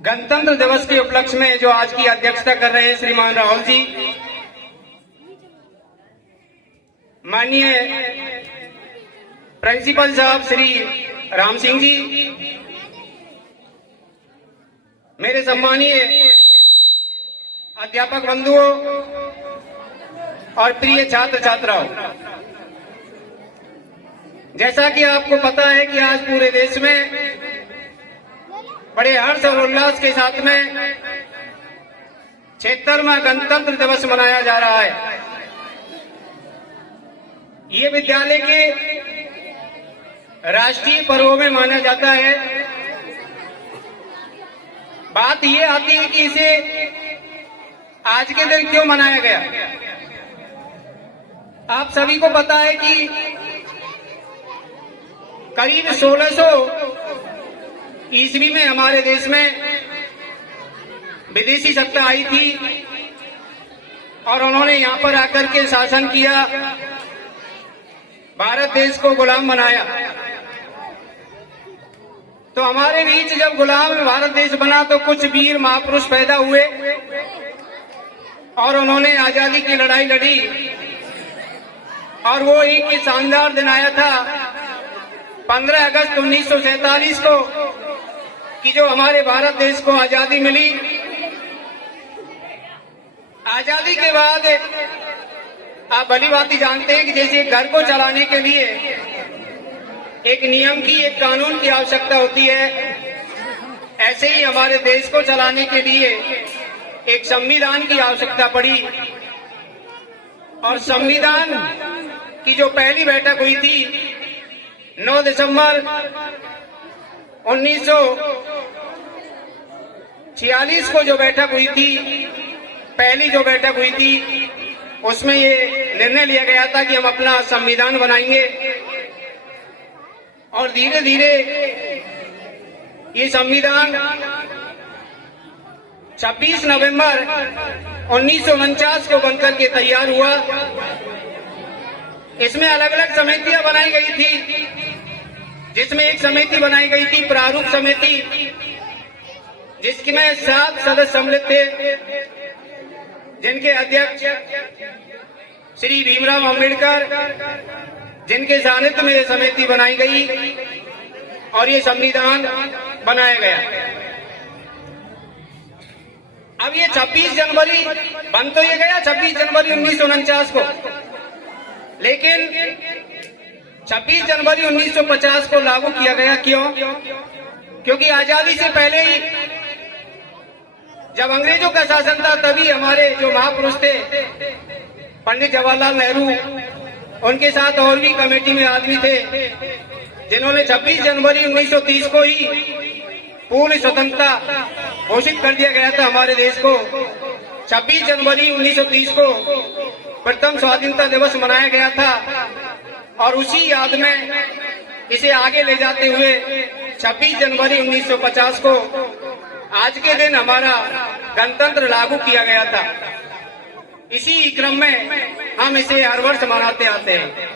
गणतंत्र दिवस के उपलक्ष्य में जो आज की अध्यक्षता कर रहे हैं श्रीमान राहुल जी, माननीय प्रिंसिपल साहब श्री राम सिंह जी, मेरे सम्मानीय अध्यापक बंधुओं और प्रिय छात्र छात्राओं, जैसा कि आपको पता है कि आज पूरे देश में बड़े हर्ष और उल्लास के साथ में 76वां गणतंत्र दिवस मनाया जा रहा है। ये विद्यालय के राष्ट्रीय पर्वों में माना जाता है। बात ये आती है कि इसे आज के दिन क्यों मनाया गया। आप सभी को पता है कि करीब 1600 ईस्वी में हमारे देश में विदेशी सत्ता आई थी और उन्होंने यहां पर आकर के शासन किया, भारत देश को गुलाम बनाया। तो हमारे बीच जब गुलाम भारत देश बना तो कुछ वीर महापुरुष पैदा हुए और उन्होंने आजादी की लड़ाई लड़ी। और वो एक शानदार दिन आया था 15 अगस्त 1947 को कि जो हमारे भारत देश को आजादी मिली। आजादी के बाद आप भली भांति जानते हैं कि जैसे घर को चलाने के लिए एक नियम की, एक कानून की आवश्यकता होती है, ऐसे ही हमारे देश को चलाने के लिए एक संविधान की आवश्यकता पड़ी। और संविधान की जो पहली बैठक हुई थी 9 दिसंबर 1946 को जो बैठक हुई थी, पहली जो बैठक हुई थी, उसमें ये निर्णय लिया गया था कि हम अपना संविधान बनाएंगे। और धीरे धीरे ये संविधान 26 नवंबर 1949 को बनकर के तैयार हुआ। इसमें अलग अलग समितियां बनाई गई थी, जिसमें एक समिति बनाई गई थी प्रारूप समिति, जिसमें 7 सदस्य सम्मिलित थे, जिनके अध्यक्ष श्री भीमराव अंबेडकर, जिनके सानिध्य में ये समिति बनाई गई और ये संविधान बनाया गया। अब ये 26 जनवरी बन तो ये गया 26 जनवरी 1949 को, लेकिन 26 जनवरी 1950 को लागू किया गया। क्यों? क्योंकि आजादी से पहले ही जब अंग्रेजों का शासन था, तभी हमारे जो महापुरुष थे पंडित जवाहरलाल नेहरू, उनके साथ और भी कमेटी में आदमी थे, जिन्होंने 26 जनवरी 1930 को ही पूर्ण स्वतंत्रता घोषित कर दिया गया था हमारे देश को। 26 जनवरी 1930 को प्रथम स्वाधीनता दिवस मनाया गया था और उसी याद में इसे आगे ले जाते हुए 26 जनवरी 1950 को आज के दिन हमारा गणतंत्र लागू किया गया था। इसी क्रम में हम इसे हर वर्ष मनाते आते हैं।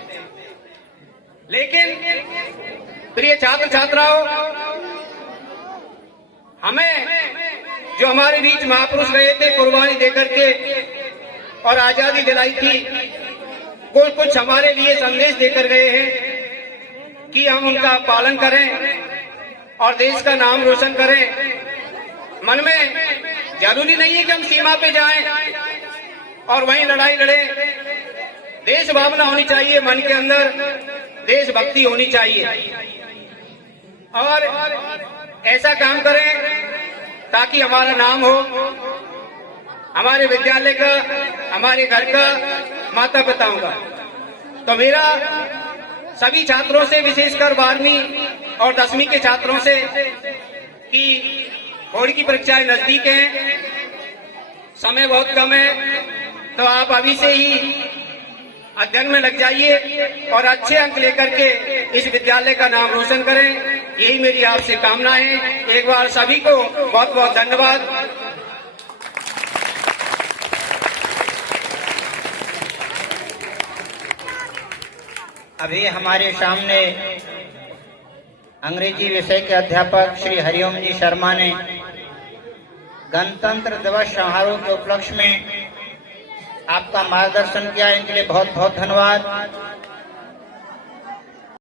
लेकिन प्रिय छात्र छात्राओं, हमें जो हमारे बीच महापुरुष रहे थे कुर्बानी देकर के और आजादी दिलाई थी, वो कुछ हमारे लिए संदेश देकर गए हैं कि हम उनका पालन करें और देश का नाम रोशन करें। मन में जरूरी नहीं है कि हम सीमा पे जाएं और वहीं लड़ाई लड़े। देश भावना होनी चाहिए, मन के अंदर देशभक्ति होनी चाहिए और ऐसा काम करें ताकि हमारा नाम हो, हमारे विद्यालय का, हमारे घर का, माता पिताओं का। तो मेरा सभी छात्रों से, विशेषकर 12वीं और 10वीं के छात्रों से, कि बोर्ड की परीक्षाएं नजदीक हैं, समय बहुत कम है, तो आप अभी से ही अध्ययन में लग जाइए और अच्छे अंक लेकर के इस विद्यालय का नाम रोशन करें। यही मेरी आपसे कामना है। एक बार सभी को बहुत बहुत धन्यवाद। अभी हमारे सामने अंग्रेजी विषय के अध्यापक श्री हरिओम जी शर्मा ने गणतंत्र दिवस समारोह के उपलक्ष्य में आपका मार्गदर्शन किया, इनके लिए बहुत बहुत धन्यवाद।